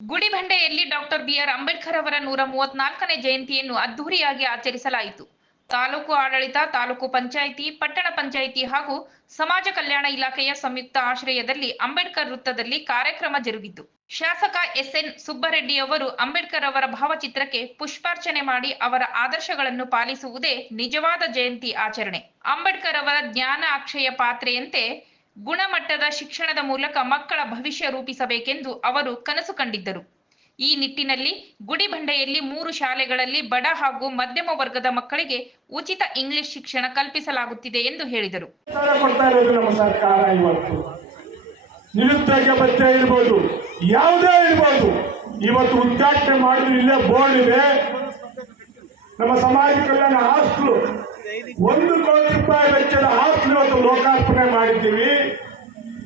ಗುಡಿಬಂಡೆಯಲ್ಲಿ doctor B R Ambedkar ಅವರ ನೂರ ಮೂವತ್ನಾಲ್ಕನೇ ಜಯಂತಿಯನ್ನು ಅದ್ದೂರಿಯಾಗಿ ಆಚರಿಸಲಾಯಿತು. ತಾಲೂಕು ಆಡಳಿತ, ತಾಲೂಕು ಪಂಚಾಯಿತಿ, ಪಟ್ಟಣ ಪಂಚಾಯಿತಿ ಹಾಗೂ ಸಮಾಜ ಕಲ್ಯಾಣ ಇಲಾಖೆಯ ಸಂಯುಕ್ತ ಆಶ್ರಯದಲ್ಲಿ ಅಂಬೇಡ್ಕರ್ ವೃತ್ತದಲ್ಲಿ ಕಾರ್ಯಕ್ರಮ ಜರುಗಿತು. ಶಾಸಕ ಎಸ್ಎನ್. ಸುಬ್ಬರೆಡ್ಡಿ ಅವರು ಅಂಬೇಡ್ಕರ್ ಅವರ ಭಾವಚಿತ್ರಕ್ಕೆ ಪುಷ್ಪಾರ್ಚನೆ ಮಾಡಿ ಅವರ ಆದರ್ಶಗಳನ್ನು ಪಾಲಿಸುವುದೇ ನಿಜವಾದ ಜಯಂತಿ ಆಚರಣೆ. ಅಂಬೇಡ್ಕರ್ ಅವರ ಜ್ಞಾನ ಅಕ್ಷಯ ಪಾತ್ರೆಯಂತೆ ಗುಣಮಟ್ಟದ ಶಿಕ್ಷಣದ ಮೂಲಕ ಮಕ್ಕಳ ಭವಿಷ್ಯ ರೂಪಿಸಬೇಕೆಂದು ಅವರು ಕನಸು ಕಂಡಿದ್ದರು. ಈ ನಿಟ್ಟಿನಲ್ಲಿ ಗುಡಿಬಂಡೆಯಲ್ಲಿ ಮೂರು ಶಾಲೆಗಳಲ್ಲಿ ಬಡ ಹಾಗೂ ಮಧ್ಯಮ ವರ್ಗದ ಮಕ್ಕಳಿಗೆ ಉಚಿತ ಇಂಗ್ಲಿಷ್ ಶಿಕ್ಷಣ ಕಲ್ಪಿಸಲಾಗುತ್ತಿದೆ ಎಂದು ಹೇಳಿದರು. ನಿರುದ್ಯೋಗ ಇರ್ಬೋದು, ಯಾವುದೇ ಇರ್ಬೋದು, ಇವತ್ತು ಉದ್ಘಾಟನೆ ಮಾಡಿದ್ರೆ ಇಲ್ಲೇ ಇದೆ. ನಮ್ಮ ಸಮಾಜ ಕಲ್ಯಾಣ ಒಂದು ಕೋಟಿ ರೂಪಾಯಿ ವೆಚ್ಚದ ಹಾಸ್ಟೆಲ್ ಇವತ್ತು ಲೋಕಾರ್ಪಣೆ ಮಾಡಿದ್ದೀವಿ.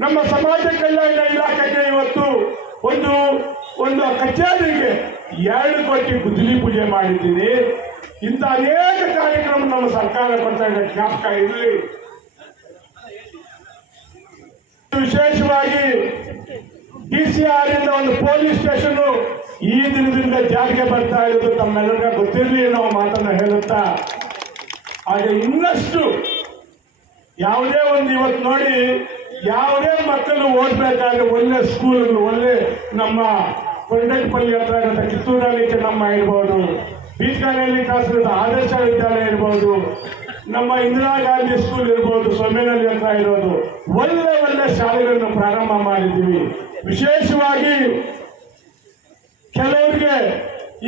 ನಮ್ಮ ಸಮಾಜ ಕಲ್ಯಾಣ ಇಲಾಖೆಗೆ ಇವತ್ತು ಒಂದು ಒಂದು ಕಚೇರಿಗೆ ಎರಡು ಕೋಟಿ ಗುದ್ದಲಿ ಪೂಜೆ ಮಾಡಿದ್ದೀನಿ. ಇಂಥ ಅನೇಕ ಕಾರ್ಯಕ್ರಮ ನಮ್ಮ ಸರ್ಕಾರ ಕೊಡ್ತಾ ಇದೆ. ಜ್ಞಾಪಕ ಇರಲಿ. ವಿಶೇಷವಾಗಿ ಡಿ ಸಿ ಆರ್ ಇಂದ ಒಂದು ಪೊಲೀಸ್ ಸ್ಟೇಷನ್ ಈ ದಿನದಿಂದ ಜಾರಿಗೆ ಬರ್ತಾ ಇರೋದು ತಮ್ಮೆಲ್ಲರಿಗೂ ಗೊತ್ತಿರಲಿ ಅನ್ನೋ ಮಾತನ್ನ ಹೇಳುತ್ತಾ ಹಾಗೆ ಇನ್ನಷ್ಟು ಯಾವುದೇ ಒಂದು ಇವತ್ತು ನೋಡಿ ಯಾವುದೇ ಮಕ್ಕಳು ಓದಬೇಕಾದ್ರೆ ಒಳ್ಳೆ ಸ್ಕೂಲ್ ಒಳ್ಳೆ ನಮ್ಮ ಕೊಂಡೈಪಲ್ಲಿ ಹತ್ರ ಇರುತ್ತೆ. ಕಿತ್ತೂರಲ್ಲಿ ನಮ್ಮ ಇರ್ಬೋದು ಬೀಚ್ಗಾನೆಯಲ್ಲಿ ಕಾಸಿರೋದು ಆದರ್ಶ ವಿದ್ಯಾಲಯ ಇರ್ಬೋದು, ನಮ್ಮ ಇಂದಿರಾ ಗಾಂಧಿ ಸ್ಕೂಲ್ ಇರ್ಬೋದು, ಸೊಮ್ಮೆನಲ್ಲಿ ಹತ್ರ ಇರೋದು. ಒಳ್ಳೆ ಒಳ್ಳೆ ಶಾಲೆಗಳನ್ನು ಪ್ರಾರಂಭ ಮಾಡಿದ್ದೀವಿ. ವಿಶೇಷವಾಗಿ ಕೆಲವರಿಗೆ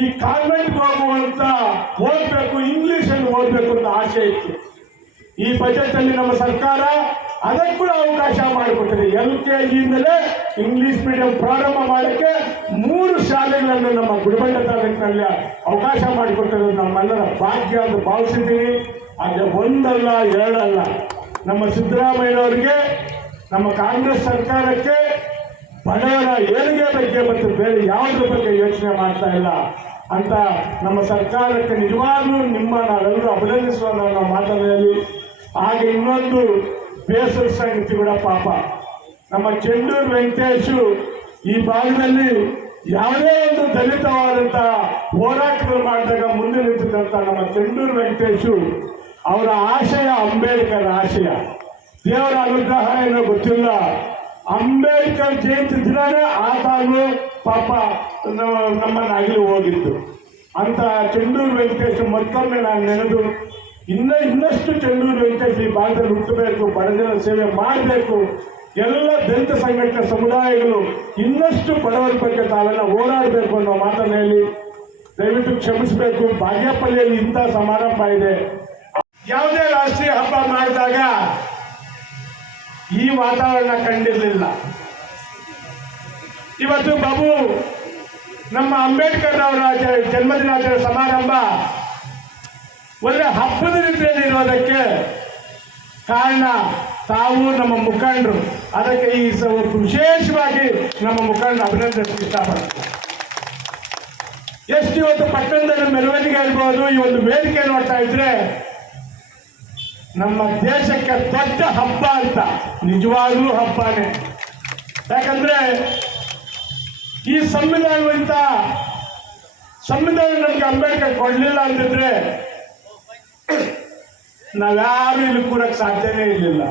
ಈ ಕಾನ್ವೆಂಟ್ಗೆ ಹೋಗುವಂತ ಓದಬೇಕು ಇಂಗ್ಲಿಷಲ್ಲಿ ಓದಬೇಕು ಅಂತ ಆಸೆ ಇತ್ತು. ಈ ಬಜೆಟ್ ಅಲ್ಲಿ ನಮ್ಮ ಸರ್ಕಾರ ಅದಕ್ಕೆ ಅವಕಾಶ ಮಾಡಿಕೊಟ್ಟಿದೆ. ಎಲ್ ಕೆ ಜಿಯಿಂದಲೇ ಇಂಗ್ಲಿಷ್ ಮೀಡಿಯಂ ಪ್ರಾರಂಭ ಮಾಡಕ್ಕೆ ಮೂರು ಶಾಲೆಗಳನ್ನು ನಮ್ಮ ಗುಡಿಬಂಡೆ ತಾಲೂಕಿನಲ್ಲಿ ಅವಕಾಶ ಮಾಡಿಕೊಟ್ಟಿರೋದು ನಮ್ಮೆಲ್ಲರ ಭಾಗ್ಯ ಅಂತ ಭಾವಿಸಿದ್ದೀನಿ ಆದರೆ ಒಂದಲ್ಲ, ಎರಡಲ್ಲ. ನಮ್ಮ ಸಿದ್ದರಾಮಯ್ಯನವರಿಗೆ ನಮ್ಮ ಕಾಂಗ್ರೆಸ್ ಸರ್ಕಾರಕ್ಕೆ ಬಡವರ ಏಳಿಗೆ ಬಗ್ಗೆ ಮತ್ತು ಬೇರೆ ಯಾವುದ್ರ ಬಗ್ಗೆ ಯೋಚನೆ ಮಾಡ್ತಾ ಇಲ್ಲ ಅಂತ ನಮ್ಮ ಸರ್ಕಾರಕ್ಕೆ ನಿಜವಾಗ್ಲೂ ನಿಮ್ಮ ನಾವೆಲ್ಲರೂ ಅಭಿನಂದಿಸುವ ನನ್ನ ಮಾತನೆಯಲ್ಲಿ ಹಾಗೆ ಇನ್ನೊಂದು ಬೇಸರ ಸಂಗತಿ ಕೂಡ ಪಾಪ. ನಮ್ಮ ಚೆಂಡೂರು ವೆಂಕಟೇಶು ಈ ಭಾಗದಲ್ಲಿ ಯಾವುದೇ ಒಂದು ದಲಿತವಾದಂತಹ ಹೋರಾಟಗಳು ಮಾಡಿದಾಗ ಮುಂದೆ ನಿಂತಿದ್ದಂಥ ನಮ್ಮ ಚೆಂಡೂರು ವೆಂಕಟೇಶು ಅವರ ಆಶಯ ಅಂಬೇಡ್ಕರ್ ಆಶಯ. ದೇವರ ಅನುಗ್ರಹ ಏನೋ ಗೊತ್ತಿಲ್ಲ. ಅಂಬೇಡ್ಕರ್ ಜಯಂತಿ ದಿನನೇ ಆತಾನು ಪಾಪ ನಮ್ಮನ್ನ ಅಗಲಿ ಹೋಗಿದ್ದು ಅಂತ ಚೆಂಡೂರು ವೆಂಕಟೇಶ್ ಮತ್ತೊಮ್ಮೆ ನಾನು ನೆನೆದು, ಇನ್ನ ಇನ್ನಷ್ಟು ಚೆಂಡೂರು ವೆಂಕಟೇಶ್ ಈ ಭಾಗದಲ್ಲಿ ಹುಟ್ಟಬೇಕು, ಬಡಜನ ಸೇವೆ ಮಾಡಬೇಕು, ಎಲ್ಲ ದಲಿತ ಸಂಘಟನೆ ಸಮುದಾಯಗಳು ಇನ್ನಷ್ಟು ಬಡವರ ಬಗ್ಗೆ ತಾವೆಲ್ಲ ಹೋರಾಡಬೇಕು ಅನ್ನೋ ಮಾತನ್ನು ಹೇಳಿ, ದಯವಿಟ್ಟು ಕ್ಷಮಿಸಬೇಕು. ಬಾಗೇಪಲ್ಲಿಯಲ್ಲಿ ಇಂಥ ಸಮಾರಂಭ ಇದೆ. ಯಾವುದೇ ರಾಷ್ಟ್ರೀಯ ಹಬ್ಬ ಮಾಡಿದಾಗ ಈ ವಾತಾವರಣ ಕಂಡಿರಲಿಲ್ಲ. ಇವತ್ತು ಬಾಬು, ನಮ್ಮ ಅಂಬೇಡ್ಕರ್ ಅವರ ಜನ್ಮದಿನಾಚರಣೆ ಸಮಾರಂಭ ಒಳ್ಳೆ ಹಬ್ಬದ ರೀತಿಯಲ್ಲಿ ಇರೋದಕ್ಕೆ ಕಾರಣ ತಾವು ನಮ್ಮ ಮುಖಂಡರು. ಅದಕ್ಕೆ ಈ ವಿಶೇಷವಾಗಿ ನಮ್ಮ ಮುಖಂಡ ಅಭಿನಂದಿಸಲು ಇಷ್ಟಪಡ್ತಾರೆ ಎಷ್ಟು ಇವತ್ತು ಪಟ್ಟಣದಲ್ಲಿ ಮೆರವಣಿಗೆ ಇರ್ಬೋದು ಈ ಒಂದು ವೇದಿಕೆ ನೋಡ್ತಾ ಇದ್ರೆ ನಮ್ಮ ದೇಶಕ್ಕೆ ದೊಡ್ಡ ಹಬ್ಬ ಅಂತ. ನಿಜವಾಗ್ಲೂ ಹಬ್ಬನೇ. ಯಾಕಂದ್ರೆ ಈ ಸಂವಿಧಾನವಂತ ಸಂವಿಧಾನ ನಮ್ಗೆ ಅಂಬೇಡ್ಕರ್ ಕೊಡ್ಲಿಲ್ಲ ಅಂತಿದ್ರೆ ನಾವ್ಯಾರು ಇಲ್ಲಿ ಕೂರಕ್ಕೆ ಸಾಧ್ಯನೇ ಇರಲಿಲ್ಲ.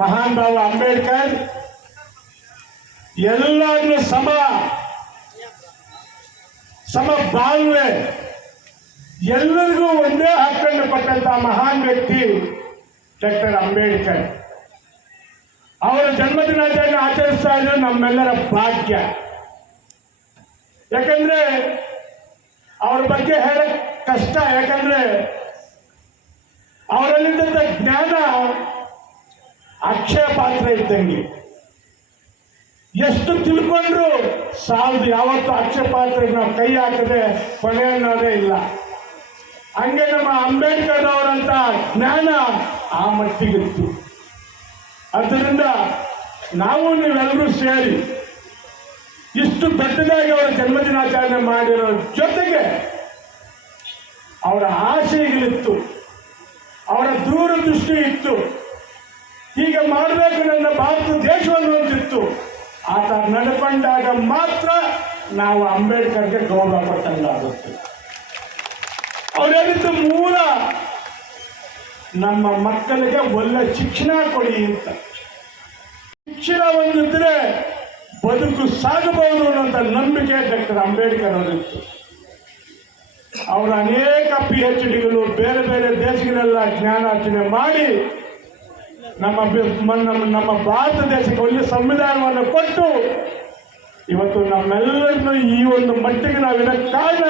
ಮಹಾನ್ ಭಾವ ಅಂಬೇಡ್ಕರ್ ಎಲ್ಲರನ್ನೂ ಸಮ ಸಮ ಬಾಳ್ವೆ ಎಲ್ಲರಿಗೂ ಒಂದೇ ಹಕ್ಕನ್ನು ಕೊಟ್ಟಂತ ಮಹಾನ್ ವ್ಯಕ್ತಿ ಡಾಕ್ಟರ್ ಅಂಬೇಡ್ಕರ್. ಅವರ ಜನ್ಮದಿನಾಚರಣೆ ಆಚರಿಸ್ತಾ ಇದ್ರೆ ನಮ್ಮೆಲ್ಲರ ಭಾಗ್ಯ. ಯಾಕಂದ್ರೆ ಅವ್ರ ಬಗ್ಗೆ ಹೇಳಕ್ ಕಷ್ಟ, ಯಾಕಂದ್ರೆ ಅವರಲ್ಲಿದ್ದಂಥ ಜ್ಞಾನ ಅಕ್ಷಯ ಪಾತ್ರ ಇದ್ದಂಗೆ. ಎಷ್ಟು ತಿಳ್ಕೊಂಡ್ರು ಸಾಲದು ಯಾವತ್ತು ಅಕ್ಷಯ ಪಾತ್ರ ನಾವು ಕೈ ಹಾಕದೆ ಕೊನೆ ಅನ್ನೋದೇ ಇಲ್ಲ. ಹಂಗೆ ನಮ್ಮ ಅಂಬೇಡ್ಕರ್ ಅವರಂತ ಜ್ಞಾನ ಆ ಮಟ್ಟಿಗಿತ್ತು ಅದರಿಂದ ನಾವು ನೀವೆಲ್ಲರೂ ಸೇರಿ ಇಷ್ಟು ದೊಡ್ಡದಾಗಿ ಅವರ ಜನ್ಮದಿನಾಚರಣೆ ಮಾಡಿರೋ ಜೊತೆಗೆ ಅವರ ಆಶಯಗಳಿತ್ತು ಅವರ ದೂರದೃಷ್ಟಿ ಇತ್ತು ಹೀಗೆ ಮಾಡಬೇಕು ನನ್ನ ಭಾರತ ದೇಶವನ್ನು ಅಂತಿತ್ತು. ಆತ ನಡ್ಕೊಂಡಾಗ ಮಾತ್ರ ನಾವು ಅಂಬೇಡ್ಕರ್ಗೆ ಗೌರವ ಕೊಟ್ಟಂಗಾಗುತ್ತೆ ಅವರೇನಿದ್ದು ಮೂಲ ನಮ್ಮ ಮಕ್ಕಳಿಗೆ ಒಳ್ಳೆ ಶಿಕ್ಷಣ ಕೊಡಿ ಅಂತ. ಶಿಕ್ಷಣ ಒಂದಿದ್ರೆ ಬದುಕು ಸಾಗಬಹುದು ಅನ್ನೋಂಥ ನಂಬಿಕೆ ಡಾಕ್ಟರ್ ಅಂಬೇಡ್ಕರ್ ಅವರಿತ್ತು. ಅವರ ಅನೇಕ ಪಿ ಎಚ್ ಡಿಗಳು ಬೇರೆ ಬೇರೆ ದೇಶಗಳೆಲ್ಲ ಜ್ಞಾನಾರ್ಜನೆ ಮಾಡಿ ನಮ್ಮ ನಮ್ಮ ಭಾರತ ದೇಶಕ್ಕೆ ಒಳ್ಳೆ ಸಂವಿಧಾನವನ್ನು ಕೊಟ್ಟು ಇವತ್ತು ನಮ್ಮೆಲ್ಲರನ್ನು ಈ ಒಂದು ಮಟ್ಟಿಗೆ ನಾವಿರೋ ಕಾರಣ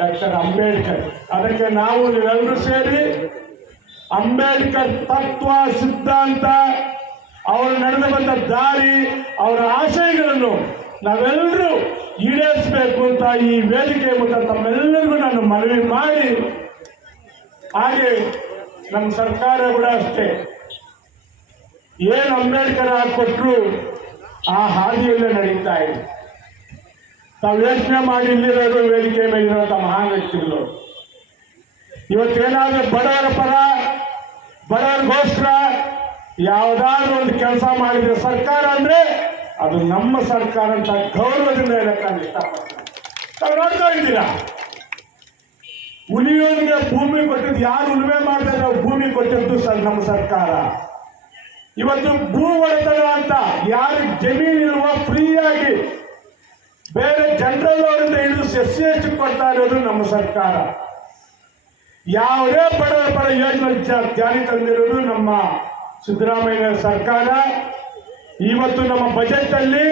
ಡಾಕ್ಟರ್ ಅಂಬೇಡ್ಕರ್ ಅದಕ್ಕೆ ನಾವು ನೀವೆಲ್ಲರೂ ಸೇರಿ ಅಂಬೇಡ್ಕರ್ ತತ್ವ ಸಿದ್ಧಾಂತ, ಅವರು ನಡೆದು ಬಂದ ದಾರಿ, ಅವರ ಆಶಯಗಳನ್ನು ನಾವೆಲ್ಲರೂ ಈಡೇರಿಸಬೇಕು ಅಂತ ಈ ವೇದಿಕೆ ಮೂಲಕ ತಮ್ಮೆಲ್ಲರಿಗೂ ನಾನು ಮನವಿ ಮಾಡಿ, ಹಾಗೆ ನಮ್ಮ ಸರ್ಕಾರ ಕೂಡ ಅಷ್ಟೇ. ಏನು ಅಂಬೇಡ್ಕರ್ ಹಾಕೊಟ್ರು ಆ ಹಾದಿಯಲ್ಲೇ ನಡೀತಾ ಇದೆ. ತಾವು ಯೋಚನೆ ಮಾಡಿ ಇಲ್ಲಿರೋದು ವೇದಿಕೆ ಮೇಲಿರುವಂಥ ಮಹಾನ್ ವ್ಯಕ್ತಿಗಳು. ಇವತ್ತೇನಾದ್ರೂ ಬಡವರ ಪರ ಬಡವರಿಗೋಸ್ಕರ ಯಾವುದಾದ್ರೂ ಒಂದು ಕೆಲಸ ಮಾಡಿದ್ರೆ ಸರ್ಕಾರ ಅಂದ್ರೆ ಅದು ನಮ್ಮ ಸರ್ಕಾರ ಅಂತ ಗೌರವದಿಂದ ಹೇಳಕ್ಕೆ ನಾನು ಇಷ್ಟಪಡ್ತೀನಿ. ನೋಡ್ತಾ ಭೂಮಿ ಕೊಟ್ಟಿದ್ದು ಯಾರು ಉಳುಮೆ ಮಾಡಿದ್ರೆ ಭೂಮಿ ಕೊಟ್ಟಿದ್ದು ಸರ್ ನಮ್ಮ ಸರ್ಕಾರ. ಇವತ್ತು ಭೂ ಒಡೆತನ ಅಂತ ಯಾರು ಜಮೀನಿರುವ ಫ್ರೀಯಾಗಿ ಬೇರೆ ಜನರಲ್ ಅವರಿಂದ ಹಿಡಿದು ಎಸ್ ಸಿ ಎಸ್ ಕೊಡ್ತಾ ಇರೋದು ನಮ್ಮ ಸರ್ಕಾರ. ಯಾವುದೇ ಬಡವರ ಪರ ಯೋಜನೆ ಜಾರಿ ತಂದಿರೋದು ನಮ್ಮ ಸಿದ್ದರಾಮಯ್ಯ ಸರ್ಕಾರ. ಇವತ್ತು ನಮ್ಮ ಬಜೆಟ್ ಅಲ್ಲಿ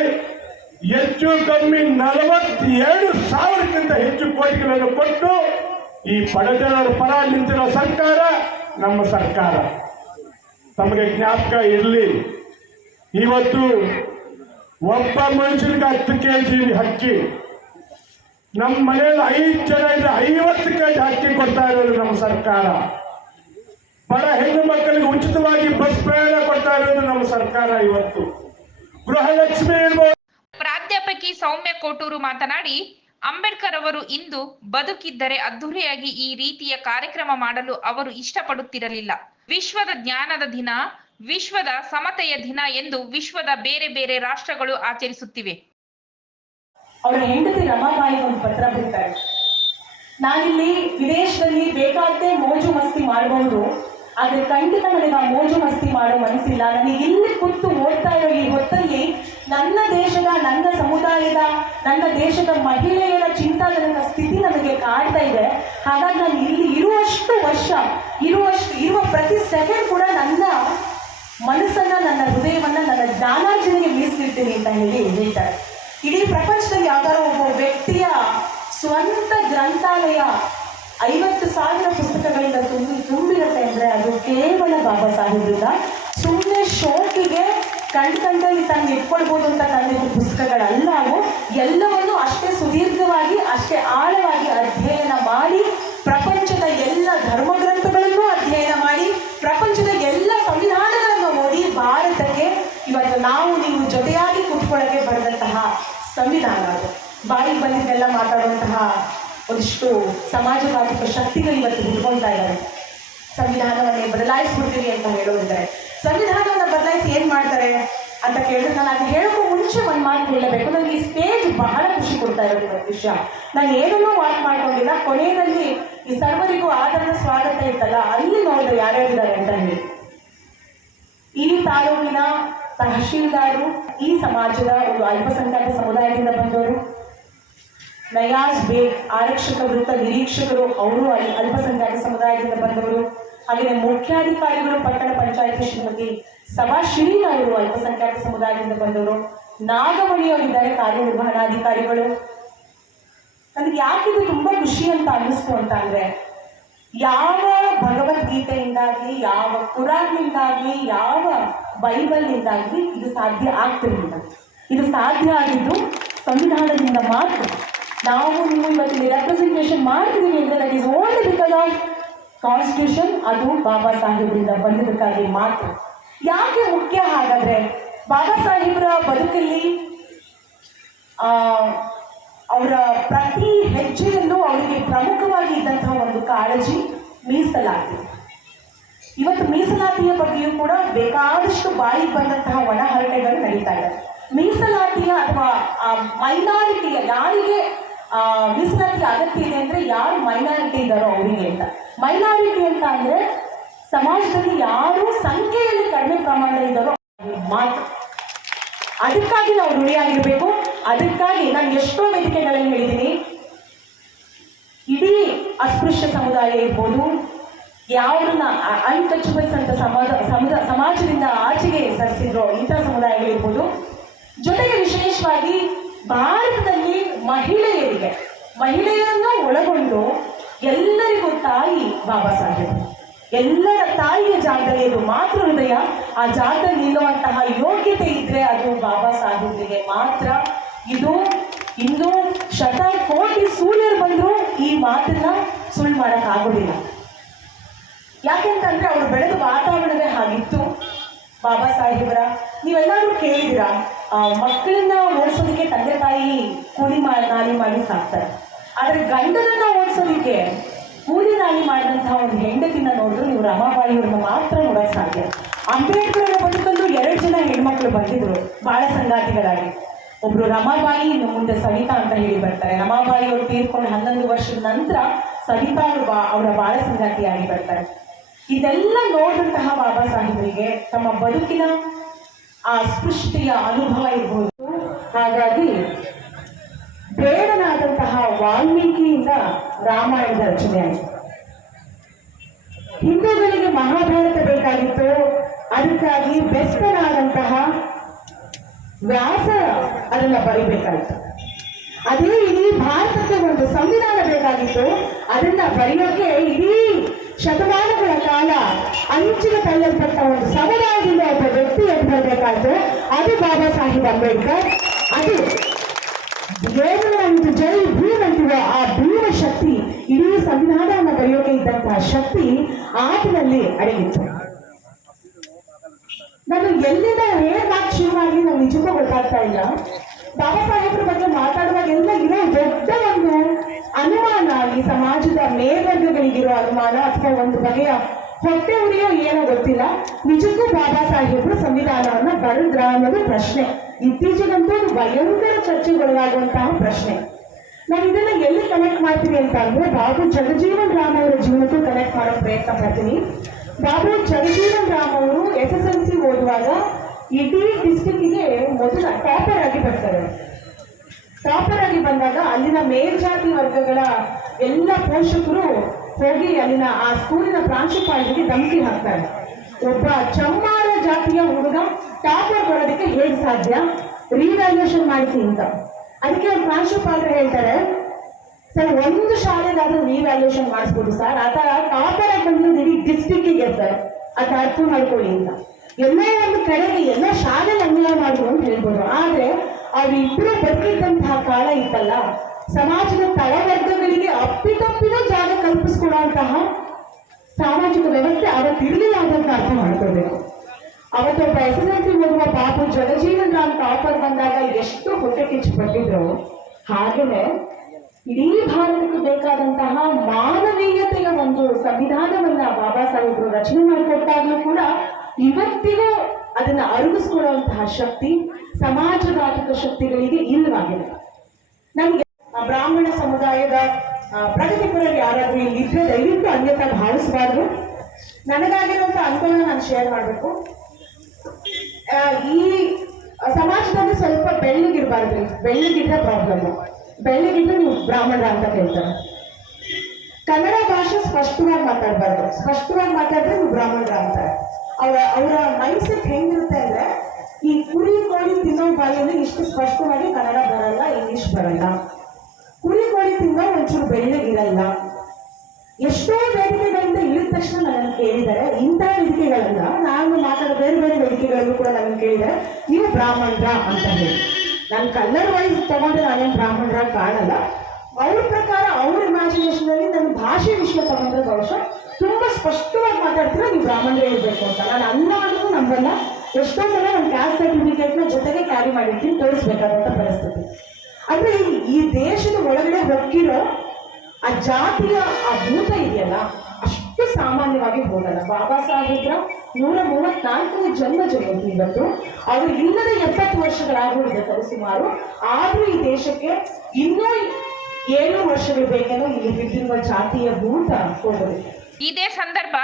ಹೆಚ್ಚು ಕಮ್ಮಿ ನಲವತ್ತೇಳು ಸಾವಿರಕ್ಕಿಂತ ಹೆಚ್ಚು ಕೋಟಿಗಳನ್ನು ಕೊಟ್ಟು ಈ ಬಡಜನರ ಪರ ನಿಂತಿರೋ ಸರ್ಕಾರ ನಮ್ಮ ಸರ್ಕಾರ. ತಮಗೆ ಜ್ಞಾಪಕ ಇರಲಿ. ಇವತ್ತು ಒಬ್ಬ ಮನುಷ್ಯನಿಗೆ ಹತ್ತು ಕೆ ಜಿ ಹಕ್ಕಿ ನಮ್ಮ ಮನೆಯಲ್ಲಿ ಐದು ಜನ ಇದ್ರೆ ಐವತ್ತು ಕೆ ಜಿ ಹಕ್ಕಿ ಕೊಡ್ತಾ ಇರೋದು ನಮ್ಮ ಸರ್ಕಾರ. ಬಡ ಹೆಣ್ಣು ಮಕ್ಕಳಿಗೆ ಉಚಿತವಾಗಿ ಬಸ್ ಪ್ರಯಾಣ ಕೊಡ್ತಾ ಇರೋದು ನಮ್ಮ ಸರ್ಕಾರ ಇವತ್ತು. ಗೃಹಲಕ್ಷ್ಮಿ ಇರ್ಬೋದು. ಪ್ರಾಧ್ಯಾಪಕಿ ಸೌಮ್ಯ ಕೋಟೂರು ಮಾತನಾಡಿ, ಅಂಬೇಡ್ಕರ್ ಅವರು ಇಂದು ಬದುಕಿದ್ದರೆ ಅದ್ಧೂರಿಯಾಗಿ ಈ ರೀತಿಯ ಕಾರ್ಯಕ್ರಮ ಮಾಡಲು ಅವರು ಇಷ್ಟಪಡುತ್ತಿರಲಿಲ್ಲ. ವಿಶ್ವದ ಜ್ಞಾನದ ದಿನ ವಿಶ್ವದ ಸಮತೆಯ ದಿನ ಎಂದು ವಿಶ್ವದ ಬೇರೆ ಬೇರೆ ರಾಷ್ಟ್ರಗಳು ಆಚರಿಸುತ್ತಿವೆ. ಅವರ ಹೆಂಡತಿ ರಮಾಬಾಯಿ ಒಂದು ಪತ್ರ ಬಿಡ್ತಾರೆ. ನಾನಿಲ್ಲಿ ವಿದೇಶದಲ್ಲಿ ಬೇಕಾದ್ದೇ ಮೋಜು ಮಸ್ತಿ ಮಾಡಬಹುದು ಆದ್ರೆ ಖಂಡಿತ ನನಗೆ ಆ ಮೋಜು ಮಸ್ತಿ ಮಾಡೋ ಮನಸ್ಸಿಲ್ಲ. ನನಗೆ ಇಲ್ಲಿ ಕೂತು ಓದ್ತಾ ಇರೋ ಈ ಹೊತ್ತಲ್ಲಿ ನನ್ನ ದೇಶದ, ನನ್ನ ಸಮುದಾಯದ, ನನ್ನ ದೇಶದ ಮಹಿಳೆಯರ ಚಿಂತಾಜನಕ ಸ್ಥಿತಿ ನನಗೆ ಕಾಡ್ತಾ ಇದೆ. ಹಾಗಾಗಿ ನಾನು ಇಲ್ಲಿ ಇರುವಷ್ಟು ವರ್ಷ, ಇರುವಷ್ಟು, ಇರುವ ಪ್ರತಿ ಸೆಕೆಂಡ್ ಕೂಡ ನನ್ನ ಮನಸ್ಸನ್ನ, ನನ್ನ ಹೃದಯವನ್ನ, ನನ್ನ ಜ್ಞಾನಾರ್ಜನೆಗೆ ಮೀಸಲಿಡ್ತೀನಿ ಅಂತ ಹೇಳಿ ಹೇಳ್ತಾರೆ. ಇಡೀ ಪ್ರಪಂಚದಲ್ಲಿ ಯಾವ್ದಾರೋ ಒಬ್ಬ ವ್ಯಕ್ತಿಯ ಸ್ವಂತ ಗ್ರಂಥಾಲಯ ಐವತ್ತು ಸಾವಿರ ಪುಸ್ತಕಗಳಿಂದ ತುಂಬಿ, ತುಂಬಿರುತ್ತೆ ಅಂದ್ರೆ ಅದು ಕೇವಲ ಬಾಬಾ ಸಾಹೇಬ್ರಿಂದ ಸುಮ್ಮನೆ ಶೋಕಿಗೆ ಕಣ್ ಕಂಡಲ್ಲಿ ತಂದು ಇಟ್ಕೊಳ್ಬೋದು ಅಂತ ತಂದಿದ್ದ ಪುಸ್ತಕಗಳಲ್ಲ ಅವು. ಎಲ್ಲವನ್ನು ಅಷ್ಟೇ ಸುದೀರ್ಘವಾಗಿ, ಅಷ್ಟೇ ಆಳವಾಗಿ ಅಧ್ಯಯನ ಮಾಡಿ ಪ್ರಪಂಚದ ಎಲ್ಲ ಧರ್ಮಗ್ರಂಥಗಳನ್ನು ಅಧ್ಯಯನ ಮಾಡಿ ಪ್ರಪಂಚದ ಎಲ್ಲ ಸಂವಿಧಾನಗಳನ್ನು ಓದಿ ಭಾರತಕ್ಕೆ ಇವತ್ತು ನಾವು ನೀವು ಕೂತ್ಕೊಳ್ಳಕ್ಕೆ ಬರೆದಂತಹ ಸಂವಿಧಾನ ಅದು. ಬಾಯಿಗೆ ಬಂದಿದ್ದೆಲ್ಲ ಮಾತಾಡುವಂತಹ ಒಂದಿಷ್ಟು ಸಮಾಜವಾದಿಕ ಶಕ್ತಿಗಳು ಇವತ್ತು ಹುಡ್ಕೊಳ್ತಾ ಇದ್ದಾರೆ ಸಂವಿಧಾನವನ್ನೇ ಬದಲಾಯಿಸ್ಬಿಡ್ತೀವಿ ಅಂತ ಹೇಳೋದಿದ್ದಾರೆ ಸಂವಿಧಾನವನ್ನು ಬದಲಾಯಿಸಿ ಏನು ಮಾಡ್ತಾರೆ ಅಂತ ಕೇಳಿದ್ರೆ ನಾನು ಅದು ಹೇಳೋಕ್ಕೂ ಮುಂಚೆ ಒಂದು ಮಾತು ಹೇಳಬೇಕು. ನನಗೆ ಈ ಸ್ಟೇಜ್ ಬಹಳ ಖುಷಿ ಕೊಡ್ತಾ ಇರೋದು ವಿಷಯ. ನಾನು ಏನನ್ನೂ ವಾಕ್ ಮಾಡ್ಕೊಂಡಿಲ್ಲ. ಕೊನೆಯಲ್ಲಿ ಈ ಸರ್ವರಿಗೂ ಆದರದ ಸ್ವಾಗತ ಇತ್ತಲ್ಲ, ಅಲ್ಲಿ ನೋಡಿದ್ರೆ ಯಾರ್ಯಾರಿದ್ದಾರೆ ಅಂತ ಹೇಳಿ. ಈ ತಾಲೂಕಿನ ತಹಶೀಲ್ದಾರು, ಈ ಸಮಾಜದ ಒಂದು ಅಲ್ಪಸಂಖ್ಯಾತ ಸಮುದಾಯದಿಂದ ಬಂದವರು. ನಯಾಜ್ ಬೇಗ್, ಆರಕ್ಷಕ ವೃತ್ತ ನಿರೀಕ್ಷಕರು, ಅವರು ಅಲ್- ಅಲ್ಪಸಂಖ್ಯಾತ ಸಮುದಾಯದಿಂದ ಬಂದವರು. ಹಾಗೆಯೇ ಮುಖ್ಯಾಧಿಕಾರಿಗಳು, ಪಟ್ಟಣ ಪಂಚಾಯತಿ ಶ್ರೀಮತಿ ಸಭಾ ಶ್ರೀ ಅವರು ಅಲ್ಪಸಂಖ್ಯಾತ ಸಮುದಾಯದಿಂದ ಬಂದವರು. ನಾಗಮಣಿಯವರಿದ್ದಾರೆ, ಕಾರ್ಯನಿರ್ವಹಣಾಧಿಕಾರಿಗಳು. ನನಗೆ ಯಾಕಿದು ತುಂಬಾ ಖುಷಿ ಅಂತ ಅನ್ನಿಸ್ತು ಅಂತ ಅಂದ್ರೆ ಯಾವ ಭಗವದ್ಗೀತೆಯಿಂದಾಗಲಿ, ಯಾವ ಕುರಾನ್ನಿಂದಾಗಲಿ, ಯಾವ ಬೈಬಲ್ನಿಂದಾಗಲಿ ಇದು ಸಾಧ್ಯ ಆಗ್ತಿರಲಿಲ್ಲ. ಇದು ಸಾಧ್ಯ ಆಗಿದ್ದು ಸಂವಿಧಾನದಿಂದ ಮಾತ್ರ. ನಾವು ನೀವು ಇವತ್ತಿನ ರೆಪ್ರೆಸೆಂಟೇಷನ್ ಮಾಡ್ತಿದ್ದೀವಿ ಅಂದರೆ that is only because of constitution ಅದು ಬಾಬಾ ಸಾಹೇಬ್ರಿಂದ ಬಂದಿದ್ದಕ್ಕಾಗಿ ಮಾತ್ರ. ಯಾಕೆ ಮುಖ್ಯ ಹಾಗಾದರೆ, ಬಾಬಾ ಸಾಹೇಬ್ರ ಬದುಕಲ್ಲಿ ಅವರ ಪ್ರತಿ ಹೆಜ್ಜೆಯಲ್ಲೂ ಅವರಿಗೆ ಪ್ರಮುಖವಾಗಿ ಇದ್ದಂತಹ ಒಂದು ಕಾಳಜಿ ಮೀಸಲಾತಿ. ಇವತ್ತು ಮೀಸಲಾತಿಯ ಬಗ್ಗೆಯೂ ಕೂಡ ಬೇಕಾದಷ್ಟು ಬಾಯಿ ಬಂದಂತಹ ಒಣ ಹರಟೆಗಳು ನಡೀತಾ ಇದೆ. ಮೀಸಲಾತಿಯ ಅಥವಾ ಮೈನಾರಿಟಿಯ ಯಾರಿಗೆ ಮೀಸಲಾತಿ ಅಗತ್ಯ ಇದೆ ಅಂದ್ರೆ ಯಾರು ಮೈನಾರಿಟಿ ಇದ್ದಾರೋ ಅವರಿಗೆ ಅಂತ. ಮೈನಾರಿಟಿ ಅಂತ ಅಂದ್ರೆ ಸಮಾಜದಲ್ಲಿ ಯಾರು ಸಂಖ್ಯೆಯಲ್ಲಿ ಕಡಿಮೆ ಪ್ರಮಾಣ ಇದ್ದಾರೋ ಅವ್ರಿಗೆ ಮಾತ್ರ. ಅದಕ್ಕಾಗಿ ನಾವು ಋಣಿಯಾಗಿರಬೇಕು. ಅದಕ್ಕಾಗಿ ನಾನು ಎಷ್ಟೋ ವೇದಿಕೆಗಳಲ್ಲಿ ಹೇಳಿದ್ದೀನಿ. ಇಡೀ ಅಸ್ಪೃಶ್ಯ ಸಮುದಾಯ ಇರ್ಬೋದು ಯಾವ್ದನ್ನ ಅನ್ಟಚಬಲ್ಸ್ ಅಂತ ಸಮಾಜ, ಸಮುದ, ಸಮಾಜದಿಂದ ಆಚೆಗೆ ಸರಿಸಿದ್ರು ಇಂಥ ಸಮುದಾಯಗಳಿರ್ಬೋದು. ಜೊತೆಗೆ ವಿಶೇಷವಾಗಿ ಭಾರತದಲ್ಲಿ ಮಹಿಳೆಯರಿಗೆ, ಮಹಿಳೆಯರನ್ನು ಒಳಗೊಂಡು ಎಲ್ಲರಿಗೂ ತಾಯಿ ಬಾಬಾ ಸಾಹೇಬ್. ಎಲ್ಲರ ತಾಯಿಯ ಜಾಗದಲ್ಲಿ ಅದು ಮಾತೃ ಹೃದಯ, ಆ ಜಾಗದಲ್ಲಿ ನಿಲ್ಲುವಂತಹ ಯೋಗ್ಯತೆ ಇದ್ರೆ ಅದು ಬಾಬಾ ಸಾಹೇಬರಿಗೆ ಮಾತ್ರ. ಇದು ಇನ್ನು ಶತ ಕೋಟಿ ಸೂರ್ಯರು ಬಂದರೂ ಈ ಮಾತನ್ನ ಸುಳ್ಳು ಮಾಡಕ್ ಆಗೋದಿಲ್ಲ ಯಾಕೆಂತಂದ್ರೆ ಅವರು ಬೆಳೆದ ವಾತಾವರಣವೇ ಹಾಗಿತ್ತು. ಬಾಬಾ ಸಾಹೇಬರ ನೀವೆಲ್ಲರೂ ಕೇಳಿದಿರಾ ಮಕ್ಕಳನ್ನ ಓಡಿಸೋದಕ್ಕೆ ತಂದೆ ತಾಯಿ ಕೂಲಿ ಮಾಡಿ ನಾಲಿ ಮಾಡಿ ಸಾಕ್ತಾರೆ. ಆದ್ರೆ ಗಂಡನನ್ನ ಓಡಿಸೋದಕ್ಕೆ ಕೂಲಿ ನಾಲಿ ಮಾಡಿದಂತಹ ಒಂದು ಹೆಂಡತಿನ ನೋಡಿದ್ರು ನೀವು ರಮಾಬಾಯಿ ಅವ್ರನ್ನ ಮಾತ್ರ ನೋಡಕ್ ಸಾಧ್ಯ. ಅಂಬೇಡ್ಕರ್ ಬದುಕಲ್ಲೂ ಎರಡು ಜನ ಹೆಣ್ಮಕ್ಳು ಬಂದಿದ್ರು, ಬಾಳ ಸಂಗಾತಿಗಳಾಗಿ. ಒಬ್ರು ರಮಾಬಾಯಿ, ಇನ್ನು ಮುಂದೆ ಸವಿತಾ ಅಂತ ಹೇಳಿ ಬರ್ತಾರೆ. ರಮಾಬಾಯಿ ಅವರು ತೀರ್ಕೊಂಡು ಹನ್ನೊಂದು ವರ್ಷದ ನಂತರ ಸವಿತಾ ಅವರು ಬಾ, ಅವರ ಬಾಳ ಸಂಗಾತಿಯಾಗಿ ಬರ್ತಾರೆ. ಇದೆಲ್ಲ ನೋಡಿದಂತಹ ಬಾಬಾ ಸಾಹೇಬರಿಗೆ ತಮ್ಮ ಬದುಕಿನ ಆ ಸ್ಪೃಷ್ಟಿಯ ಅನುಭವ ಇರ್ಬೋದು. ಹಾಗಾಗಿ ಬೇಡನಾದಂತಹ ವಾಲ್ಮೀಕಿಯಿಂದ ರಾಮಾಯಣದ ರಚನೆ ಆಯಿತು. ಹಿಂದೂಗಳಿಗೆ ಮಹಾಭಾರತ ಬೇಕಾಗಿತ್ತು. ಅದಕ್ಕಾಗಿ ಬೆಸ್ತನಾದಂತಹ ವ್ಯಾಸ ಅದನ್ನ ಬರಿಬೇಕಾಯಿತು. ಅದೇ ಇಡೀ ಭಾರತಕ್ಕೆ ಒಂದು ಸಂವಿಧಾನ ಬೇಕಾಗಿತ್ತು. ಅದನ್ನ ಬರೆಯೋಕೆ ಇಡೀ ಶತಮಾನಗಳ ಕಾಲ ಅಂಚಿನ ತಳ್ಳಲ್ಪಟ್ಟ ಒಂದು ಸಮುದಾಯದಿಂದ ಒಬ್ಬ ವ್ಯಕ್ತಿ ಎದ್ದು ಬರಬೇಕಾಯ್ತು. ಅದು ಬಾಬಾ ಸಾಹೇಬ್ ಅಂಬೇಡ್ಕರ್. ಅದು ನಮ್ದು ಜೈ ಅಂತೀವೋ ಆ ಭೀಮ ಶಕ್ತಿ, ಇಡೀ ಸಂವಿಧಾನವನ್ನು ಬರೆಯೋಕೆ ಇದ್ದಂತಹ ಶಕ್ತಿ ಆತನಲ್ಲಿ ಅಡಗಿತ್ತು. ನಾನು ಎಲ್ಲಿಂದ ಹೇಗೆ ಮಾತು ಶುರುವಾಗಿ ನಾವು ನಿಜಕ್ಕೂ ಗೊತ್ತಾಗ್ತಾ ಇಲ್ಲ. ಬಾಬಾ ಸಾಹೇಬ್ರ ಬಗ್ಗೆ ಮಾತಾಡುವಾಗ ಎಲ್ಲ ಇರೋ ದೊಡ್ಡ ಒಂದು ಅನುಮಾನ ಈ ಸಮಾಜದ ಮೇಲ್ವರ್ಗಗಳಿಗಿರೋ ಅನುಮಾನ ಅಥವಾ ಒಂದು ಬಗೆಯ ಹೊಟ್ಟೆ ಉರಿಯೋ ಏನೋ ಗೊತ್ತಿಲ್ಲ. ನಿಜಕ್ಕೂ ಬಾಬಾ ಸಾಹೇಬ್ರು ಸಂವಿಧಾನವನ್ನ ಬರೆದ್ರ ಅನ್ನೋದು ಪ್ರಶ್ನೆ. ಇತ್ತೀಚೆಗಂತೂ ಭಯಂಕರ ಚರ್ಚೆಗೊಳಗಾಗುವಂತಹ ಪ್ರಶ್ನೆ. ನಾನು ಎಲ್ಲಿ ಕನೆಕ್ಟ್ ಮಾಡ್ತೀನಿ ಅಂತ ಅಂದ್ರೆ ಬಾಬು ಜಗಜೀವನ್ ರಾಮ್ ಅವರ ಜೀವನಕ್ಕೂ ಕನೆಕ್ಟ್ ಮಾಡೋ ಪ್ರಯತ್ನ ಪಡ್ತೀನಿ ಬಾಬು ಜಗಜೀವನ್ ರಾಮ್ ಅವರು ಎಸ್ ಎಸ್ ಎಲ್ ಸಿ ಓದುವಾಗ ಇಡೀ ಡಿಸ್ಟಿಕ್ಗೆ ಮೊದಲ ಟಾಪರ್ ಆಗಿ ಬರ್ತಾರೆ. ಟಾಪರ್ ಆಗಿ ಬಂದಾಗ ಅಲ್ಲಿನ ಮೇಲ್ಜಾತಿ ವರ್ಗಗಳ ಎಲ್ಲ ಪೋಷಕರು ಹೋಗಿ ಅಲ್ಲಿನ ಆ ಸ್ಕೂಲಿನ ಪ್ರಾಂಶುಪಾಲರಿಗೆ ಧಮಕಿ ಹಾಕ್ತಾರೆ. ಒಬ್ಬ ಚಮ್ಮಾರ ಜಾತಿಯ ಹುಡುಗ ಟಾಪರ್ ಬರೋದಕ್ಕೆ ಹೇಗೆ ಸಾಧ್ಯ? ರಿವ್ಯಾಲ್ಯೂಷನ್ ಮಾಡಿಸಿ ಅಂತ. ಅದಕ್ಕೆ ಅವ್ರು ಪ್ರಾಂಶುಪಾಲರು ಹೇಳ್ತಾರೆ, ಸರ್, ಒಂದು ಶಾಲೆಗಾದ್ರೂ ರಿವ್ಯಾಲ್ಯೂಷನ್ ಮಾಡಿಸ್ಬೋದು ಸರ್. ಆತ ಟಾಪರ್ ಆಗಿ ಇಡೀ ಸರ್. ಅದ ಅರ್ಥ ಮಾಡ್ಕೊಳ್ಳಿ ಅಂತ. ಎಲ್ಲ ಒಂದು ಕಡೆಗೆ ಎಲ್ಲ ಶಾಲೆ ಅನ್ವಯ ಮಾಡಿದ್ರು ಅಂತ ಹೇಳ್ಬೋದು. ಆದ್ರೆ ಅವರಿಬ್ರು ಬದುಕಿದ್ದಂತಹ ಕಾಲ ಇತ್ತಲ್ಲ, ಸಮಾಜದ ತಳವರ್ಗಗಳಿಗೆ ಅಪ್ಪಿತಪ್ಪಿನ ಜಾಗ ಕಲ್ಪಿಸ್ಕೊಡುವಂತಹ ಸಾಮಾಜಿಕ ವ್ಯವಸ್ಥೆ ಅವತ್ತಿರಲಿಲ್ಲ ಅಂತ ಅರ್ಥ ಮಾಡ್ಕೋಬೇಕು ಎಲ್ ಸಿ ಓದುವ ಬಾಬು ಜಗಜೀವನ್ ರಾಮ್ ಟಾಪರ್ ಬಂದಾಗ ಎಷ್ಟು ಹೊಟ್ಟೆ ಕಿಚ್ಚು ಪಟ್ಟಿದ್ರು. ಹಾಗೆಯೇ ಇಡೀ ಭಾರತಕ್ಕೆ ಬೇಕಾದಂತಹ ಮಾನವೀಯತೆಯ ಒಂದು ಸಂವಿಧಾನವನ್ನ ಬಾಬಾ ಸಾಹೇಬರು ರಚನೆ ಮಾಡಿಕೊಟ್ಟಾಗಲೂ ಕೂಡ ಇವತ್ತಿಗೂ ಅದನ್ನ ಅರಗಿಸ್ಕೊಳ್ಳುವಂತಹ ಶಕ್ತಿ ಸಮಾಜಘಾತಕ ಶಕ್ತಿಗಳಿಗೆ ಇಲ್ಲವಾಗಿದೆ. ನಮ್ಗೆ ಬ್ರಾಹ್ಮಣ ಸಮುದಾಯದ ಆ, ಪ್ರಗತಿಪರರು ಯಾರಾದ್ರೂ ಇಲ್ಲಿದ್ರೆ ದಯವಿಟ್ಟು ಅನ್ಯತಾ ಭಾವಿಸಬಾರ್ದು. ನನಗಾಗಿರುವಂತಹ ಅನುಭವ ನಾನು ಶೇರ್ ಮಾಡಬೇಕು. ಈ ಸಮಾಜದಲ್ಲಿ ಸ್ವಲ್ಪ ಬೆಳ್ಳಿಗಿರ್ಬಾರ್ದು ಬೆಳ್ಳಗಿದ್ರೆ ಪ್ರಾಬ್ಲಮ್ ಬೆಳ್ಳಗಿದ್ರೆ ನೀವು ಬ್ರಾಹ್ಮಣ ಅಂತ ಕೇಳ್ತಾರೆ. ಕನ್ನಡ ಭಾಷೆ ಸ್ಪಷ್ಟವಾಗಿ ಮಾತಾಡ್ಬಾರ್ದು. ಸ್ಪಷ್ಟವಾಗಿ ಮಾತಾಡಿದ್ರೆ ನೀವು ಬ್ರಾಹ್ಮಣರ ಅಂತಾರೆ ಅವರ ಅವರ ಮೈಂಡ್ ಸೆಟ್ ಹೆಂಗಿರುತ್ತೆ ಅಂದ್ರೆ, ಈ ಕುರಿ ಕೋಳಿ ತಿನ್ನೋ ಬಾಯಲ್ಲಿ ಇಷ್ಟು ಸ್ಪಷ್ಟವಾಗಿ ಕನ್ನಡ ಬರಲ್ಲ, ಇಂಗ್ಲಿಷ್ ಬರಲ್ಲ. ಕುರಿ ಕೋಳಿ ತಿನ್ನೋ ಒಂಚೂರು ಬೆಳ್ಳಗಿರಲ್ಲ. ಎಷ್ಟೋ ತಕ್ಷಣ ನನ್ನನ್ನು ಕೇಳಿದ್ದಾರೆ ಇಂಥ ವೇದಿಕೆಗಳನ್ನ ನಾನು ಮಾತಾಡೋ ಬೇರೆ ಬೇರೆ ವೇದಿಕೆಗಳನ್ನು ಕೂಡ ನನ್ನ ಕೇಳಿದ್ದಾರೆ ನೀವು ಬ್ರಾಹ್ಮಣರ ಅಂತ ಹೇಳಿ. ನಾನು ಕಲ್ಲರ್ ವೈಸ್ ತಗೊಂಡ್ರೆ ನಾನೇನು ಬ್ರಾಹ್ಮಣರ ಕಾಣಲ್ಲ. ಅವ್ರ ಪ್ರಕಾರ ಅವ್ರ ಇಮ್ಯಾಜಿನೇಷನ್ ಅಲ್ಲಿ ನನ್ನ ಭಾಷೆ ವಿಷಯ ತಗೊಂಡ್ರೆ ಬಹುಶಃ ತುಂಬಾ ಸ್ಪಷ್ಟವಾಗಿ ಮಾತಾಡ್ತೀರ, ನೀವು ಬ್ರಾಹ್ಮಣರೇ ಇರಬೇಕು ಅಂತ. ನಾನು ಅನ್ನ ನಂಬಲ್ಲ. ಎಷ್ಟೋ ಸಲ ನನ್ನ ಕ್ಯಾಸ್ಟ್ ಸರ್ಟಿಫಿಕೇಟ್ನ ಜೊತೆಗೆ ಕ್ಯಾರಿ ಮಾಡಿರ್ತೀನಿ ತೋರಿಸ್ಬೇಕಾದಂಥ ಪರಿಸ್ಥಿತಿ. ಅಂದ್ರೆ ಈ- ಈ ದೇಶದ ಒಳಗಡೆ ಹೊಕ್ಕಿರೋ ಆ ಜಾತಿಯ ಆ ಭೂತ ಇದೆಯಲ್ಲ, ಅಷ್ಟು ಸಾಮಾನ್ಯವಾಗಿ ಹೋಗಲ್ಲ. ಬಾಬಾ ಸಾಹೇಬ್ರ ನೂರ ಮೂವತ್ನಾಲ್ಕನೇ ಜನ್ಮ ಜಯಂತಿ ಇವತ್ತು ಅವರು ಇಲ್ಲದ ಎಪ್ಪತ್ತು ವರ್ಷಗಳಾಗಿರುತ್ತೆ ಸರಿಸುಮಾರು, ಆದ್ರೂ ಈ ದೇಶಕ್ಕೆ ಇನ್ನೂ ಏಳು ವರ್ಷಗಳು ಬೇಕೇನೋ ಇಲ್ಲಿ ಬಿದ್ದಿರುವ ಜಾತಿಯ ಭೂತ ಹೋಗಲಿದೆ ಇದೇ ಸಂದರ್ಭ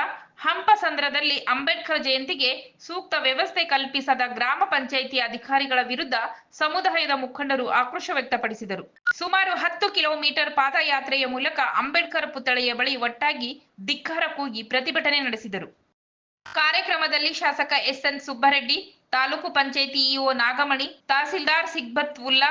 ಹಂಪಸಂದ್ರದಲ್ಲಿ ಅಂಬೇಡ್ಕರ್ ಜಯಂತಿಗೆ ಸೂಕ್ತ ವ್ಯವಸ್ಥೆ ಕಲ್ಪಿಸದ ಗ್ರಾಮ ಪಂಚಾಯಿತಿ ಅಧಿಕಾರಿಗಳ ವಿರುದ್ಧ ಸಮುದಾಯದ ಮುಖಂಡರು ಆಕ್ರೋಶ ವ್ಯಕ್ತಪಡಿಸಿದರು. ಸುಮಾರು ಹತ್ತು ಕಿಲೋಮೀಟರ್ ಪಾದಯಾತ್ರೆಯ ಮೂಲಕ ಅಂಬೇಡ್ಕರ್ ಪುತ್ಥಳಿಯ ಬಳಿ ಒಟ್ಟಾಗಿ ಧಿಕ್ಕಾರ ಕೂಗಿ ಪ್ರತಿಭಟನೆ ನಡೆಸಿದರು. ಕಾರ್ಯಕ್ರಮದಲ್ಲಿ ಶಾಸಕ ಎಸ್ಎನ್ ಸುಬ್ಬರೆಡ್ಡಿ, ತಾಲೂಕು ಪಂಚಾಯಿತಿ ಇಒ ನಾಗಮಣಿ, ತಹಸೀಲ್ದಾರ್ ಸಿಗ್ಬತ್ ಉಲ್ಲಾ,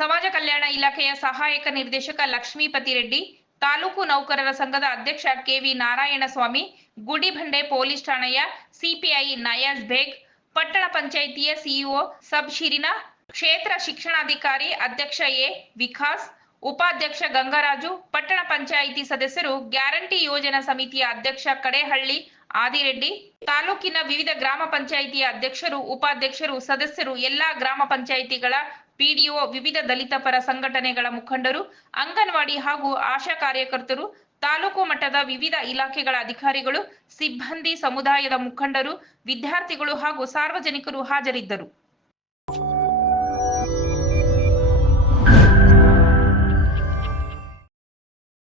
ಸಮಾಜ ಕಲ್ಯಾಣ ಇಲಾಖೆಯ ಸಹಾಯಕ ನಿರ್ದೇಶಕ ಲಕ್ಷ್ಮೀಪತಿ ರೆಡ್ಡಿ, ತಾಲೂಕು ನೌಕರರ ಸಂಘದ ಅಧ್ಯಕ್ಷ ಕೆವಿ ನಾರಾಯಣಸ್ವಾಮಿ ಗುಡಿಬಂಡೆ ಪೊಲೀಸ್ ಠಾಣೆಯ ಸಿಪಿಐ ನಯಾಜ್ ಬೇಗ್, ಪಟ್ಟಣ ಪಂಚಾಯಿತಿಯ ಸಿಇಒ ಸಬ್ ಕ್ಷೇತ್ರ ಶಿಕ್ಷಣಾಧಿಕಾರಿ ಅಧ್ಯಕ್ಷ ಎ ವಿಕಾಸ್, ಉಪಾಧ್ಯಕ್ಷ ಗಂಗರಾಜು, ಪಟ್ಟಣ ಪಂಚಾಯಿತಿ ಸದಸ್ಯರು, ಗ್ಯಾರಂಟಿ ಯೋಜನಾ ಸಮಿತಿಯ ಅಧ್ಯಕ್ಷ ಕಡೇಹಳ್ಳಿ ಆದಿರೆಡ್ಡಿ, ತಾಲೂಕಿನ ವಿವಿಧ ಗ್ರಾಮ ಪಂಚಾಯಿತಿಯ ಅಧ್ಯಕ್ಷರು, ಉಪಾಧ್ಯಕ್ಷರು, ಸದಸ್ಯರು, ಎಲ್ಲಾ ಗ್ರಾಮ ಪಂಚಾಯಿತಿಗಳ ಪಿಡಿಒ, ವಿವಿಧ ದಲಿತ ಪರ ಸಂಘಟನೆಗಳ ಮುಖಂಡರು, ಅಂಗನವಾಡಿ ಹಾಗೂ ಆಶಾ ಕಾರ್ಯಕರ್ತರು ತಾಲೂಕು ಮಟ್ಟದ ವಿವಿಧ ಇಲಾಖೆಗಳ ಅಧಿಕಾರಿಗಳು ಸಿಬ್ಬಂದಿ ಸಮುದಾಯದ ಮುಖಂಡರು ವಿದ್ಯಾರ್ಥಿಗಳು ಹಾಗೂ ಸಾರ್ವಜನಿಕರು ಹಾಜರಿದ್ದರು.